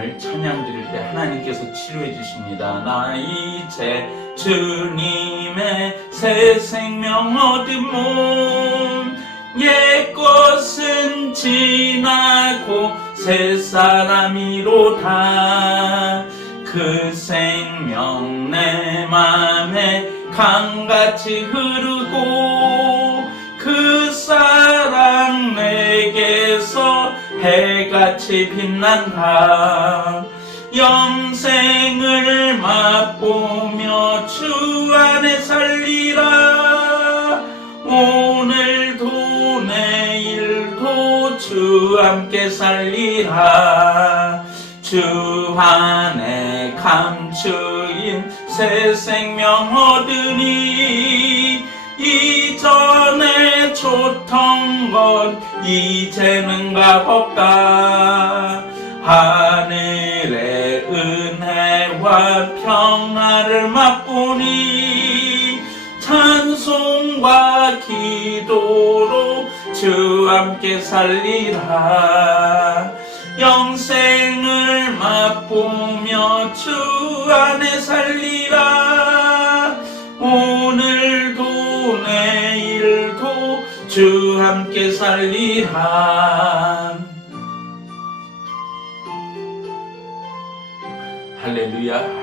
오늘 찬양 드릴 때 하나님께서 치료해 주십니다. 나 이제 주님의 새 생명 얻은 몸, 옛 것은 지나고 새 사람이로다. 그 생명 내 맘에 강같이 흐르고 그 사랑 내게서 해같이 빛난다. 영생을 맛보며 주 안에 살리라. 오늘도 내일도 주 함께 살리라. 주 안에 감추인 새 생명 얻으니 이전에 줬던 것 이제는 값없다. 하늘의 은혜와 평화를 맛보니 찬송과 기도로 주 함께 살리라. 영생을 맛보며 주 안에 살리라. 오늘도 내일도 주 함께 살리라. 할렐루야.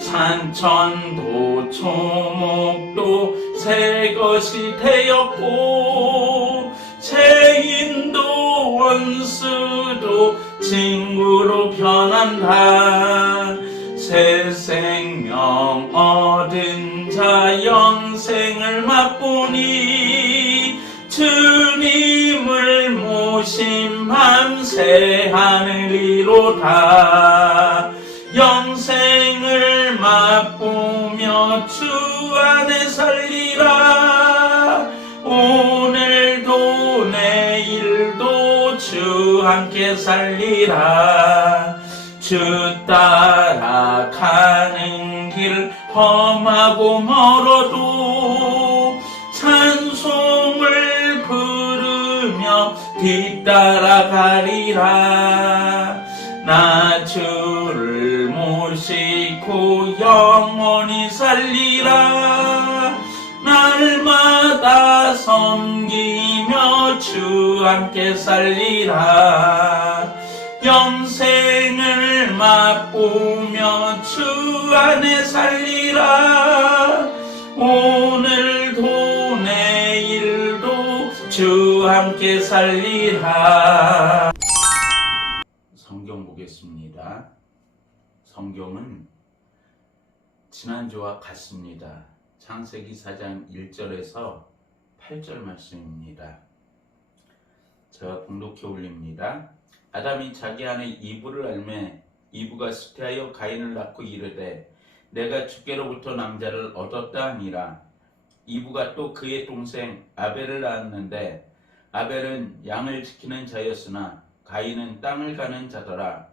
산천도 초목도 새 것이 되었고 죄인도 원수도 친구로 변한다. 새 생명 얻은 자 영생을 맛보니 주님을 모신 밤새 하늘이로다. 영생을 맛보며 주 안에 살리라. 오늘도 내일도 주 함께 살리라. 주 따라가는 길 험하고 멀어도 찬송을 부르며 뒤따라가리라. 나 주를 모시고 영원히 살리라. 날마다 섬기며 주 함께 살리라. 영생을 맛보며 주 안에 살리라. 오늘도 내일도 주 함께 살리라. 성경 보겠습니다. 성경은 지난주와 같습니다. 창세기 4장 1절에서 8절 말씀입니다. 제가 공독해 올립니다. 아담이 자기 아내 이브를 알매 이브가 쇠퇴하여 가인을 낳고 이르되 내가 주께로부터 남자를 얻었다 하니라. 이브가 또 그의 동생 아벨을 낳았는데 아벨은 양을 지키는 자였으나 가인은 땅을 가는 자더라.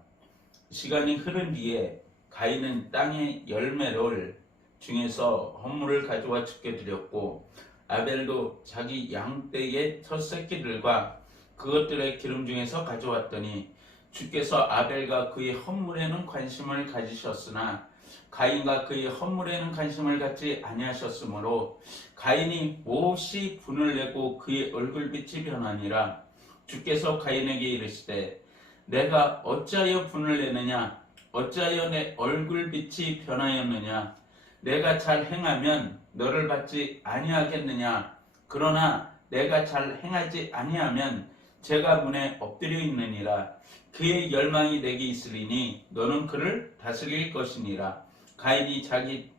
시간이 흐른 뒤에 가인은 땅의 열매를 중에서 헌물을 가져와 주께 드렸고 아벨도 자기 양떼의 첫 새끼들과 그것들의 기름 중에서 가져왔더니 주께서 아벨과 그의 헌물에는 관심을 가지셨으나 가인과 그의 헌물에는 관심을 갖지 아니하셨으므로 가인이 몹시 분을 내고 그의 얼굴빛이 변하니라. 주께서 가인에게 이르시되 내가 어찌하여 분을 내느냐? 어찌하여 내 얼굴빛이 변하였느냐? 내가 잘 행하면 너를 받지 아니하겠느냐? 그러나 내가 잘 행하지 아니하면 제가 문에 엎드려 있느니라. 그의 열망이 내게 있으리니 너는 그를 다스릴 것이니라. 가인이 자기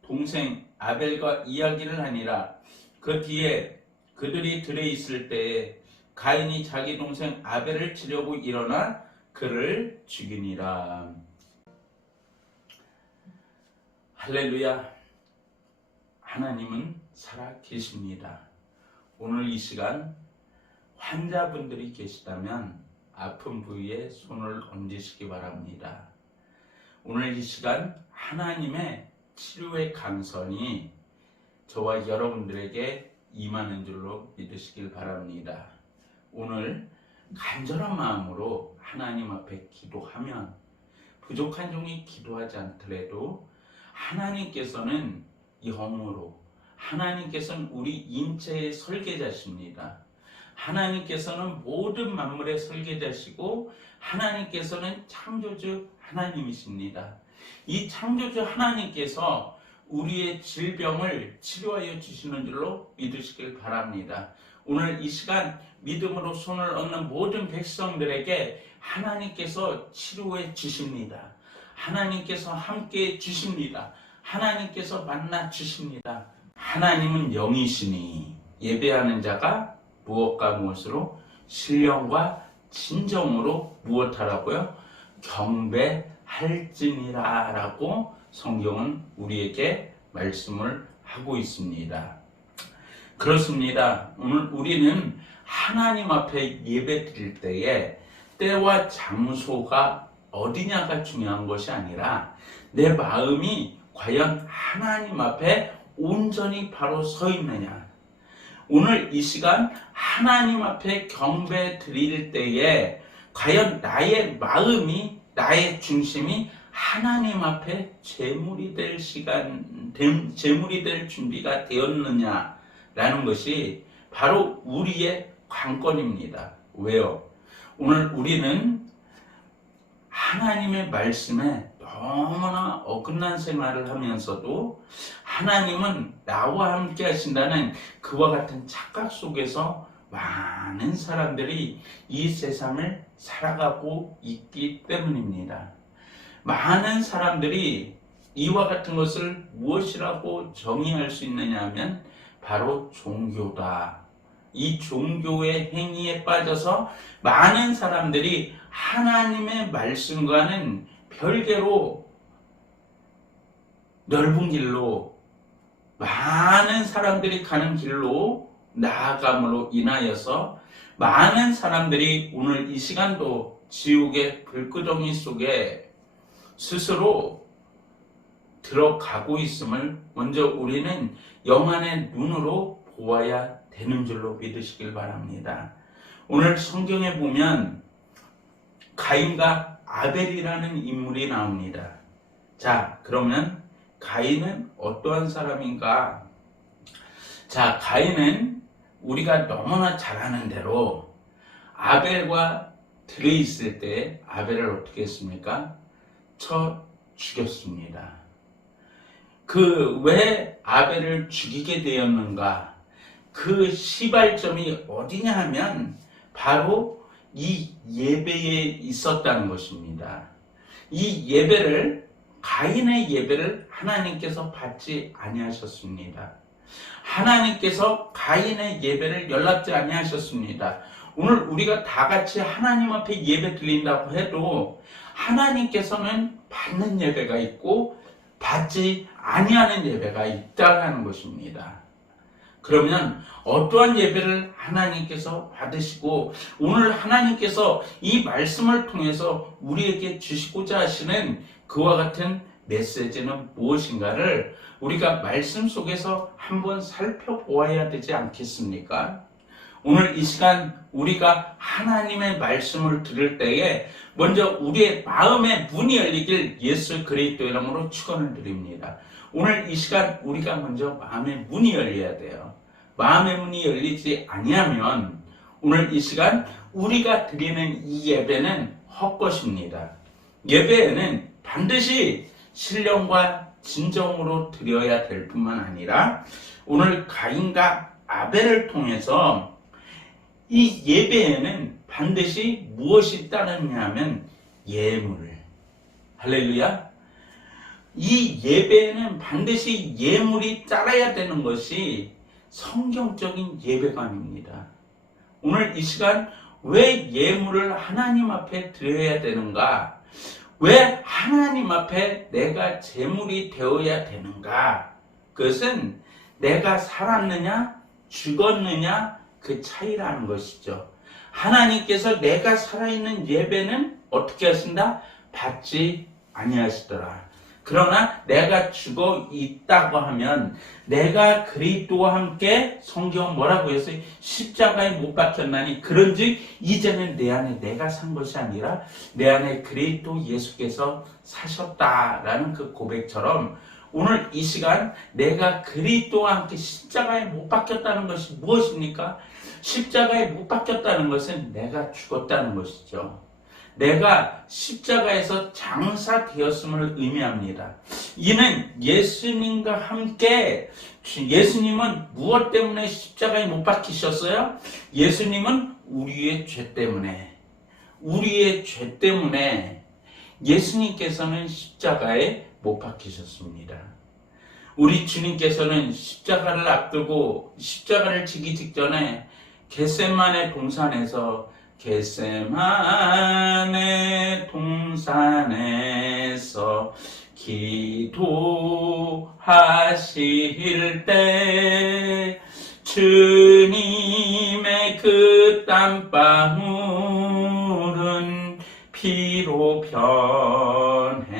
동생 아벨과 이야기를 하니라. 그 뒤에 그들이 들에 있을 때에 가인이 자기 동생 아벨을 치려고 일어나 그를 죽이니라. 할렐루야. 하나님은 살아 계십니다. 오늘 이 시간 환자분들이 계시다면 아픈 부위에 손을 얹으시기 바랍니다. 오늘 이 시간 하나님의 치료의 강선이 저와 여러분들에게 임하는 줄로 믿으시길 바랍니다. 오늘 간절한 마음으로 하나님 앞에 기도하면 부족한 종이 기도하지 않더라도 하나님께서는 영으로, 하나님께서는 우리 인체의 설계자십니다. 하나님께서는 모든 만물의 설계자시고 하나님께서는 창조주 하나님이십니다. 이 창조주 하나님께서 우리의 질병을 치료하여 주시는 줄로 믿으시길 바랍니다. 오늘 이 시간 믿음으로 손을 얹는 모든 백성들에게 하나님께서 치료해 주십니다. 하나님께서 함께 주십니다. 하나님께서 만나 주십니다. 하나님은 영이시니 예배하는 자가 무엇과 무엇으로? 신령과 진정으로 무엇하라고요? 경배할지니라 라고 성경은 우리에게 말씀을 하고 있습니다. 그렇습니다. 오늘 우리는 하나님 앞에 예배 드릴 때에 때와 장소가 어디냐가 중요한 것이 아니라 내 마음이 과연 하나님 앞에 온전히 바로 서 있느냐. 오늘 이 시간 하나님 앞에 경배 드릴 때에 과연 나의 마음이, 나의 중심이 하나님 앞에 제물이 될 제물이 될 준비가 되었느냐라는 것이 바로 우리의 관건입니다. 왜요? 오늘 우리는 하나님의 말씀에 너무나 어긋난 생활을 하면서도 하나님은 나와 함께 하신다는 그와 같은 착각 속에서 많은 사람들이 이 세상을 살아가고 있기 때문입니다. 많은 사람들이 이와 같은 것을 무엇이라고 정의할 수 있느냐 하면 바로 종교다. 이 종교의 행위에 빠져서 많은 사람들이 하나님의 말씀과는 별개로 넓은 길로, 많은 사람들이 가는 길로 나아감으로 인하여서 많은 사람들이 오늘 이 시간도 지옥의 불끄덩이 속에 스스로 들어가고 있음을 먼저 우리는 영안의 눈으로 보아야 되는 줄로 믿으시길 바랍니다. 오늘 성경에 보면 가인과 아벨이라는 인물이 나옵니다. 자, 그러면 가인은 어떠한 사람인가? 자, 가인은 우리가 너무나 잘 아는 대로 아벨과 들어있을 때 아벨을 어떻게 했습니까? 쳐 죽였습니다. 왜 아벨을 죽이게 되었는가? 그 시발점이 어디냐 하면 바로 이 예배에 있었다는 것입니다. 이 예배를, 가인의 예배를 하나님께서 받지 아니하셨습니다. 하나님께서 가인의 예배를 연락지 아니하셨습니다. 오늘 우리가 다 같이 하나님 앞에 예배 드린다고 해도 하나님께서는 받는 예배가 있고 받지 아니하는 예배가 있다는 것입니다. 그러면 어떠한 예배를 하나님께서 받으시고 오늘 하나님께서 이 말씀을 통해서 우리에게 주시고자 하시는 그와 같은 메시지는 무엇인가를 우리가 말씀 속에서 한번 살펴보아야 되지 않겠습니까? 오늘 이 시간 우리가 하나님의 말씀을 들을 때에 먼저 우리의 마음의 문이 열리길 예수 그리스도 이름으로 축원을 드립니다. 오늘 이 시간 우리가 먼저 마음의 문이 열려야 돼요. 마음의 문이 열리지 아니하면 오늘 이 시간 우리가 드리는 이 예배는 헛것입니다. 예배에는 반드시 신령과 진정으로 드려야 될 뿐만 아니라 오늘 가인과 아벨을 통해서 이 예배에는 반드시 무엇이 따르냐 하면 예물. 할렐루야. 이 예배에는 반드시 예물이 따라야 되는 것이 성경적인 예배관입니다. 오늘 이 시간 왜 예물을 하나님 앞에 드려야 되는가? 왜 하나님 앞에 내가 제물이 되어야 되는가? 그것은 내가 살았느냐 죽었느냐 그 차이라는 것이죠. 하나님께서 내가 살아있는 예배는 어떻게 하신다? 받지 아니하시더라. 그러나 내가 죽어 있다고 하면 내가 그리스도와 함께 성경은 뭐라고 했어요? 십자가에 못 박혔나니 그런즉 이제는 내 안에 내가 산 것이 아니라 내 안에 그리스도 예수께서 사셨다라는 그 고백처럼 오늘 이 시간 내가 그리스도와 함께 십자가에 못 박혔다는 것이 무엇입니까? 십자가에 못 박혔다는 것은 내가 죽었다는 것이죠. 내가 십자가에서 장사되었음을 의미합니다. 이는 예수님과 함께 예수님은 무엇 때문에 십자가에 못 박히셨어요? 예수님은 우리의 죄 때문에 예수님께서는 십자가에 못 박히셨습니다. 우리 주님께서는 십자가를 앞두고 십자가를 지기 직전에 겟세마네 동산에서 기도하실 때 주님의 그 땀방울은 피로 변했네.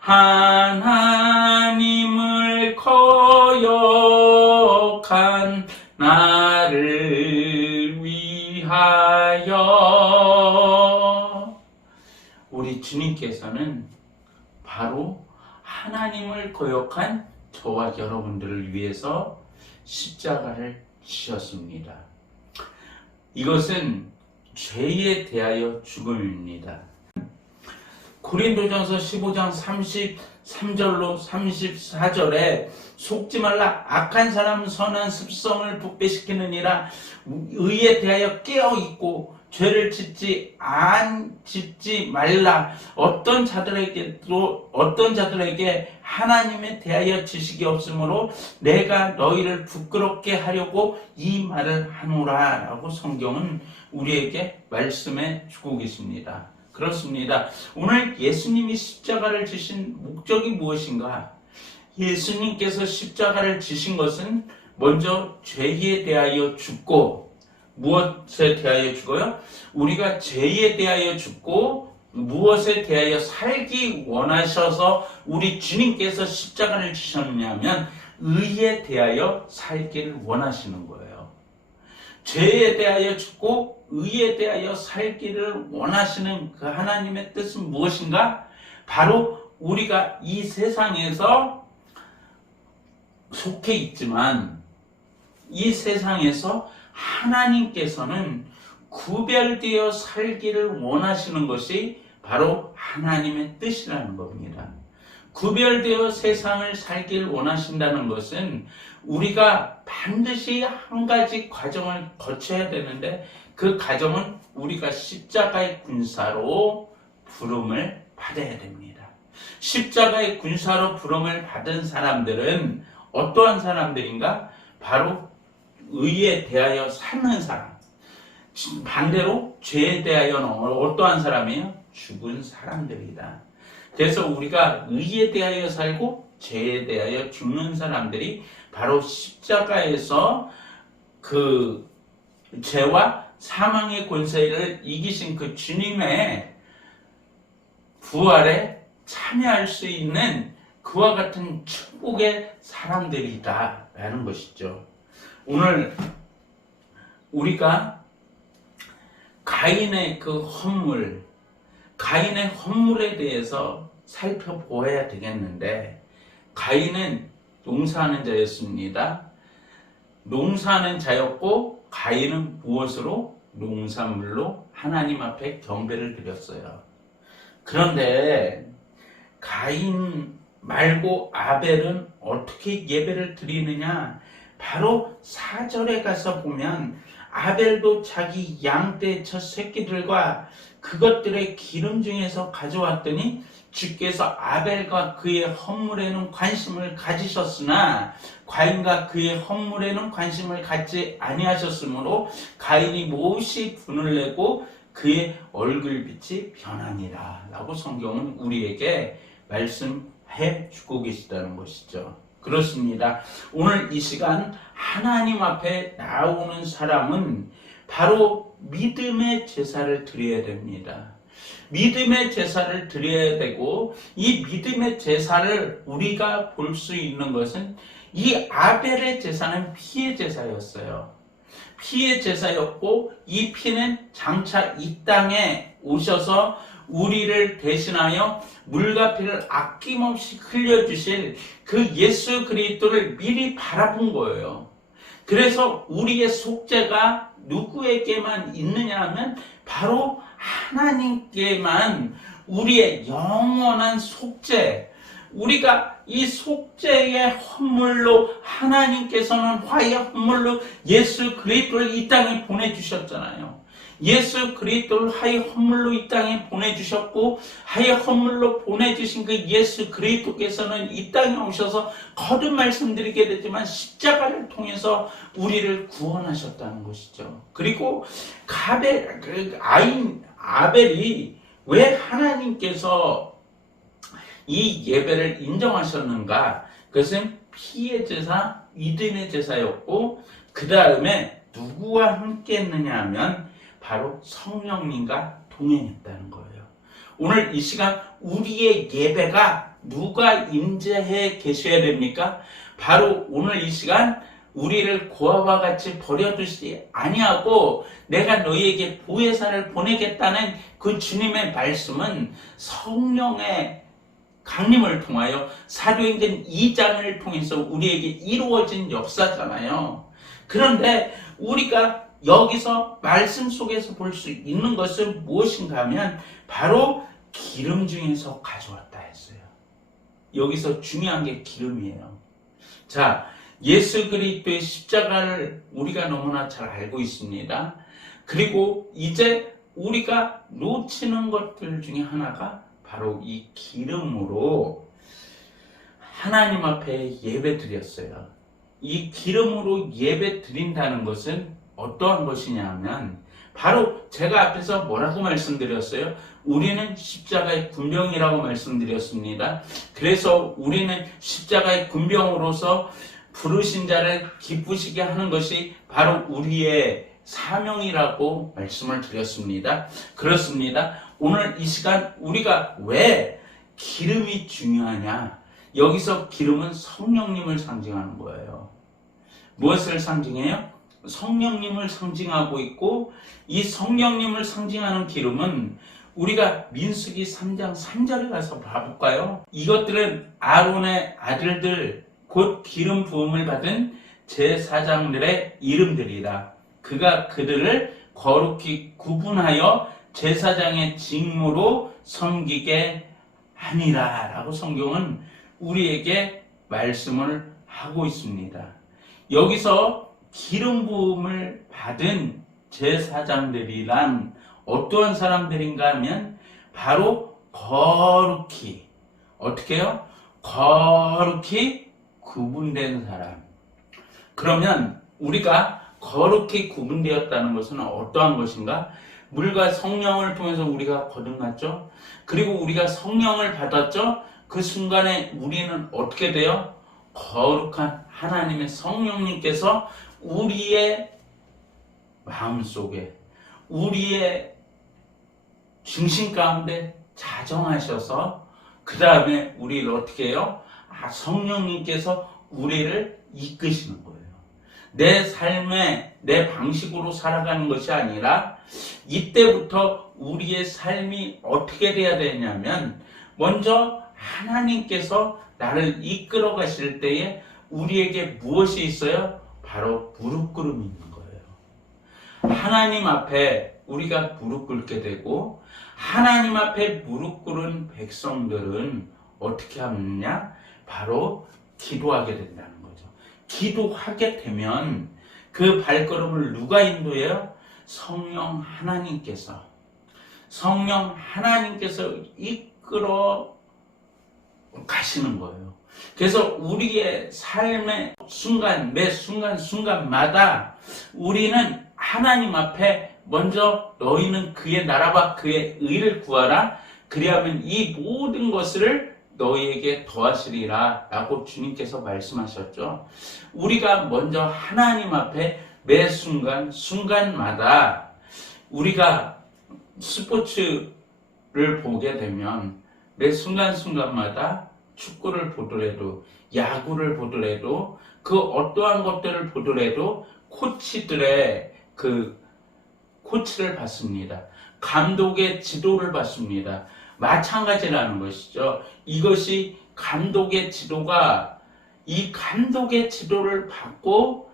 하나님을 거역한 나를 위하여. 우리 주님께서는 바로 하나님을 거역한 저와 여러분들을 위해서 십자가를 지셨습니다. 이것은 죄에 대하여 죽음입니다. 고린도전서 15장 33절로 34절에 속지 말라. 악한 사람은 선한 습성을 부패시키느니라. 의에 대하여 깨어있고 죄를 짓지 말라. 어떤 자들에게 하나님에 대하여 지식이 없으므로 내가 너희를 부끄럽게 하려고 이 말을 하노라 라고 성경은 우리에게 말씀해 주고 계십니다. 그렇습니다. 오늘 예수님이 십자가를 지신 목적이 무엇인가? 예수님께서 십자가를 지신 것은 먼저 죄에 대하여 죽고, 무엇에 대하여 죽어요? 우리가 죄에 대하여 죽고 무엇에 대하여 살기 원하셔서 우리 주님께서 십자가를 지셨냐면 의에 대하여 살기를 원하시는 거예요. 죄에 대하여 죽고 의에 대하여 살기를 원하시는 그 하나님의 뜻은 무엇인가? 바로 우리가 이 세상에서 속해 있지만 이 세상에서 하나님께서는 구별되어 살기를 원하시는 것이 바로 하나님의 뜻이라는 겁니다. 구별되어 세상을 살기를 원하신다는 것은 우리가 반드시 한 가지 과정을 거쳐야 되는데 그 과정은 우리가 십자가의 군사로 부름을 받아야 됩니다. 십자가의 군사로 부름을 받은 사람들은 어떠한 사람들인가? 바로 의에 대하여 사는 사람. 반대로 죄에 대하여는 어떠한 사람이에요? 죽은 사람들이다. 그래서 우리가 의에 대하여 살고 죄에 대하여 죽는 사람들이 바로 십자가에서 그 죄와 사망의 권세를 이기신 그 주님의 부활에 참여할 수 있는 그와 같은 축복의 사람들이다라는 것이죠. 오늘 우리가 가인의 그 헌물, 가인의 헌물에 대해서 살펴보아야 되겠는데, 가인은 농사하는 자였습니다. 농사하는 자였고 가인은 무엇으로? 농산물로 하나님 앞에 경배를 드렸어요. 그런데 가인 말고 아벨은 어떻게 예배를 드리느냐? 바로 4절에 가서 보면 아벨도 자기 양떼 첫 새끼들과 그것들의 기름 중에서 가져왔더니 주께서 아벨과 그의 헌물에는 관심을 가지셨으나 가인과 그의 헌물에는 관심을 갖지 아니하셨으므로 가인이 몹시 분을 내고 그의 얼굴빛이 변하니라 라고 성경은 우리에게 말씀해 주고 계시다는 것이죠. 그렇습니다. 오늘 이 시간 하나님 앞에 나오는 사람은 바로 믿음의 제사를 드려야 됩니다. 믿음의 제사를 드려야 되고, 이 믿음의 제사를 우리가 볼 수 있는 것은 이 아벨의 제사는 피의 제사였어요. 피의 제사였고, 이 피는 장차 이 땅에 오셔서 우리를 대신하여 물과 피를 아낌없이 흘려주실 그 예수 그리스도를 미리 바라본 거예요. 그래서 우리의 속죄가 누구에게만 있느냐 하면 바로 하나님께만 우리의 영원한 속죄, 우리가 이 속죄의 헌물로 하나님께서는 화의 헌물로 예수 그리스도를 이 땅에 보내주셨잖아요. 예수 그리스도를 화의 헌물로 이 땅에 보내주셨고, 화의 헌물로 보내주신 그 예수 그리스도께서는 이 땅에 오셔서 거듭 말씀드리게 되지만 십자가를 통해서 우리를 구원하셨다는 것이죠. 그리고 아벨이 왜 하나님께서 이 예배를 인정하셨는가? 그것은 피의 제사, 믿음의 제사였고, 그 다음에 누구와 함께 했느냐 하면 바로 성령님과 동행했다는 거예요. 오늘 이 시간 우리의 예배가 누가 임재해 계셔야 됩니까? 바로 오늘 이 시간 우리를 고아와 같이 버려두지 아니하고 내가 너희에게 보혜사를 보내겠다는 그 주님의 말씀은 성령의 강림을 통하여 사도행전 2장을 통해서 우리에게 이루어진 역사잖아요. 그런데 우리가 여기서 말씀 속에서 볼 수 있는 것은 무엇인가 하면 바로 기름 중에서 가져왔다 했어요. 여기서 중요한 게 기름이에요. 자, 예수 그리스도의 십자가를 우리가 너무나 잘 알고 있습니다. 그리고 이제 우리가 놓치는 것들 중에 하나가 바로 이 기름으로 하나님 앞에 예배 드렸어요. 이 기름으로 예배 드린다는 것은 어떠한 것이냐 하면 바로 제가 앞에서 뭐라고 말씀드렸어요? 우리는 십자가의 군병이라고 말씀드렸습니다. 그래서 우리는 십자가의 군병으로서 부르신 자를 기쁘시게 하는 것이 바로 우리의 사명이라고 말씀을 드렸습니다. 그렇습니다. 오늘 이 시간 우리가 왜 기름이 중요하냐? 여기서 기름은 성령님을 상징하는 거예요. 무엇을 상징해요? 성령님을 상징하고 있고, 이 성령님을 상징하는 기름은 우리가 민수기 3장 3절에 가서 봐볼까요? 이것들은 아론의 아들들 곧 기름 부음을 받은 제사장들의 이름들이라. 그가 그들을 거룩히 구분하여 제사장의 직무로 섬기게 하니라 라고 성경은 우리에게 말씀을 하고 있습니다. 여기서 기름 부음을 받은 제사장들이란 어떠한 사람들인가 하면 바로 거룩히, 어떻게 해요? 거룩히 구분된 사람. 그러면 우리가 거룩히 구분되었다는 것은 어떠한 것인가? 물과 성령을 통해서 우리가 거듭났죠. 그리고 우리가 성령을 받았죠. 그 순간에 우리는 어떻게 돼요? 거룩한 하나님의 성령님께서 우리의 마음속에, 우리의 중심 가운데 자정하셔서 그 다음에 우리를 어떻게 해요? 성령님께서 우리를 이끄시는 거예요. 내 삶에 내 방식으로 살아가는 것이 아니라 이때부터 우리의 삶이 어떻게 돼야 되냐면 먼저 하나님께서 나를 이끌어 가실 때에 우리에게 무엇이 있어요? 바로 무릎 꿇음이 있는 거예요. 하나님 앞에 우리가 무릎 꿇게 되고, 하나님 앞에 무릎 꿇은 백성들은 어떻게 하느냐? 바로 기도하게 된다는 거죠. 기도하게 되면 그 발걸음을 누가 인도해요? 성령 하나님께서 이끌어 가시는 거예요. 그래서 우리의 삶의 순간, 매 순간마다 우리는 하나님 앞에 먼저 너희는 그의 나라와 그의 의를 구하라. 그리하면 이 모든 것을 너희에게 더하시리라 라고 주님께서 말씀하셨죠. 우리가 먼저 하나님 앞에 매 순간마다 우리가 스포츠 보게 되면 매 순간순간마다 축구를 보더라도 야구를 보더라도 그 어떠한 것들을 보더라도 코치들의 그 코치를 받습니다. 감독의 지도를 받습니다. 마찬가지라는 것이죠. 이것이 감독의 지도가 이 감독의 지도를 받고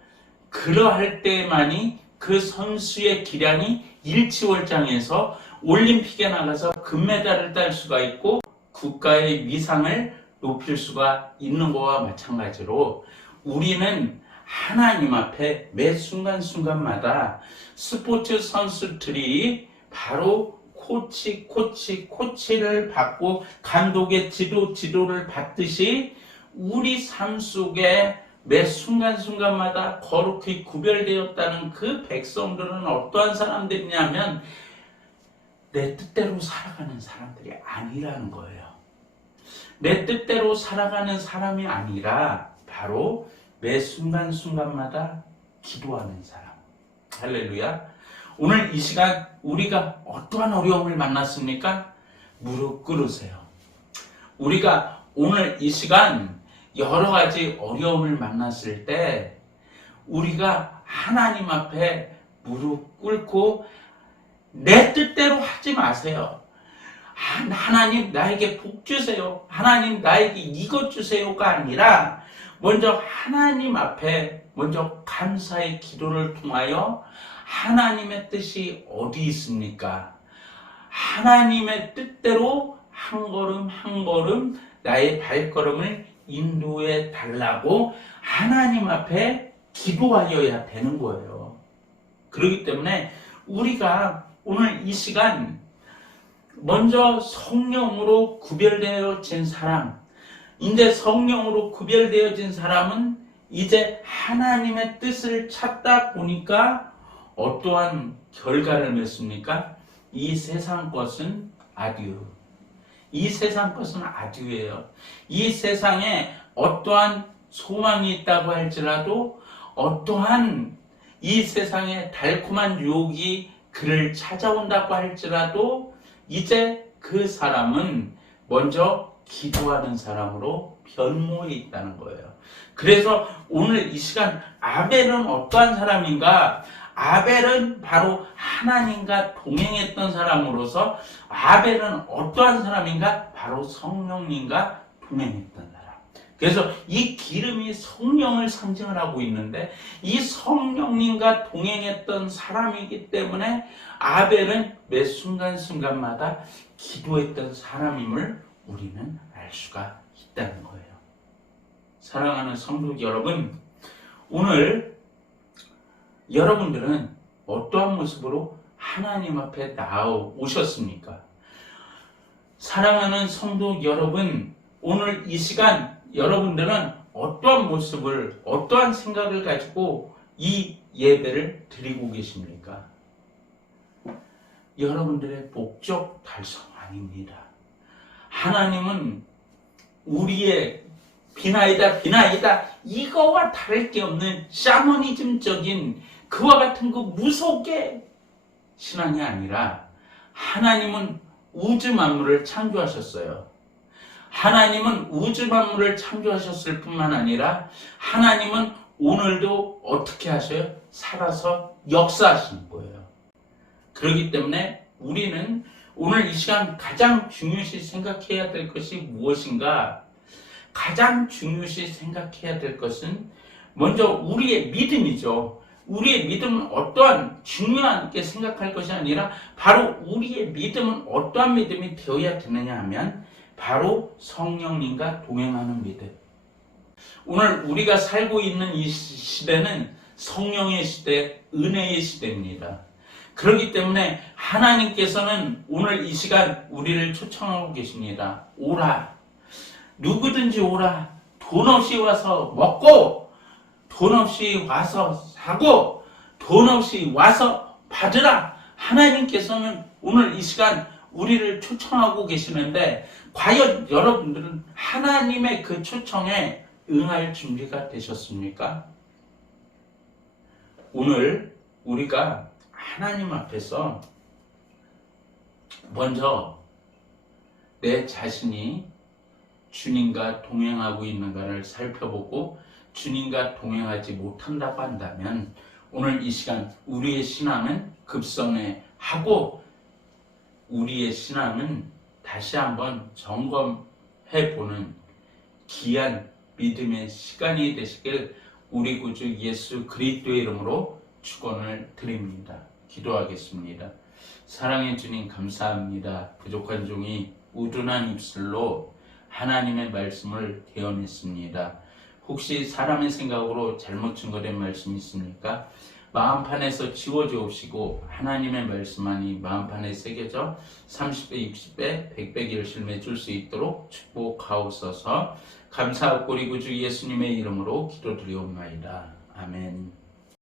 그러할 때만이 그 선수의 기량이 일취월장해서 올림픽에 나가서 금메달을 딸 수가 있고 국가의 위상을 높일 수가 있는 것과 마찬가지로 우리는 하나님 앞에 매 순간순간마다 스포츠 선수들이 바로 코치를 받고 감독의 지도를 받듯이 우리 삶 속에 매 순간순간마다 거룩히 구별되었다는 그 백성들은 어떠한 사람들이냐면 내 뜻대로 살아가는 사람들이 아니라는 거예요. 내 뜻대로 살아가는 사람이 아니라 바로 매 순간순간마다 기도하는 사람. 할렐루야. 오늘 이 시간 우리가 어떠한 어려움을 만났습니까? 무릎 꿇으세요. 우리가 오늘 이 시간 여러 가지 어려움을 만났을 때 우리가 하나님 앞에 무릎 꿇고 내 뜻대로 하지 마세요. 하나님 나에게 복 주세요. 하나님 나에게 이것 주세요가 아니라 먼저 하나님 앞에 먼저 감사의 기도를 통하여 하나님의 뜻이 어디 있습니까? 하나님의 뜻대로 한 걸음 한 걸음 나의 발걸음을 인도해 달라고 하나님 앞에 기도하여야 되는 거예요. 그렇기 때문에 우리가 오늘 이 시간 먼저 성령으로 구별되어진 사람, 이제 성령으로 구별되어진 사람은 이제 하나님의 뜻을 찾다 보니까 어떠한 결과를 맺습니까? 이 세상 것은 아듀. 이 세상 것은 아듀예요. 이 세상에 어떠한 소망이 있다고 할지라도 어떠한 이 세상에 달콤한 유혹이 그를 찾아온다고 할지라도 이제 그 사람은 먼저 기도하는 사람으로 변모해 있다는 거예요. 그래서 오늘 이 시간 아벨은 어떠한 사람인가? 아벨은 바로 하나님과 동행했던 사람으로서 아벨은 어떠한 사람인가? 바로 성령님과 동행했던 사람. 그래서 이 기름이 성령을 상징을 하고 있는데 이 성령님과 동행했던 사람이기 때문에 아벨은 매 순간순간마다 기도했던 사람임을 우리는 알 수가 있다는 거예요. 사랑하는 성도 여러분, 오늘 여러분들은 어떠한 모습으로 하나님 앞에 나오셨습니까? 사랑하는 성도 여러분, 오늘 이 시간 여러분들은 어떠한 모습을, 어떠한 생각을 가지고 이 예배를 드리고 계십니까? 여러분들의 목적 달성 아닙니다. 하나님은 우리의 비나이다 이거와 다를 게 없는 샤머니즘적인 그와 같은 그 무속의 신앙이 아니라 하나님은 우주 만물을 창조하셨어요. 하나님은 우주 만물을 창조하셨을 뿐만 아니라 하나님은 오늘도 어떻게 하셔요? 살아서 역사하시는 거예요. 그렇기 때문에 우리는 오늘 이 시간 가장 중요시 생각해야 될 것이 무엇인가? 가장 중요시 생각해야 될 것은 먼저 우리의 믿음이죠. 우리의 믿음은 어떠한 중요하게 생각할 것이 아니라 바로 우리의 믿음은 어떠한 믿음이 되어야 되느냐 하면 바로 성령님과 동행하는 믿음. 오늘 우리가 살고 있는 이 시대는 성령의 시대, 은혜의 시대입니다. 그렇기 때문에 하나님께서는 오늘 이 시간 우리를 초청하고 계십니다. 오라. 누구든지 오라. 돈 없이 와서 먹고, 돈 없이 와서 사고, 돈 없이 와서 받으라. 하나님께서는 오늘 이 시간 우리를 초청하고 계시는데 과연 여러분들은 하나님의 그 초청에 응할 준비가 되셨습니까? 오늘 우리가 하나님 앞에서 먼저 내 자신이 주님과 동행하고 있는가를 살펴보고 주님과 동행하지 못한다고 한다면 오늘 이 시간 우리의 신앙은 급선회하고 우리의 신앙은 다시 한번 점검해보는 귀한 믿음의 시간이 되시길 우리 구주 예수 그리스도의 이름으로 축원을 드립니다. 기도하겠습니다. 사랑의 주님 감사합니다. 부족한 종이 우둔한 입술로 하나님의 말씀을 대언했습니다. 혹시 사람의 생각으로 잘못 증거된 말씀이 있습니까? 마음판에서 지워주옵시고 하나님의 말씀만이 마음판에 새겨져 30배, 60배, 100배 결실매 줄 수 있도록 축복하옵소서. 감사하고 우리 구주 예수님의 이름으로 기도드리옵나이다. 아멘.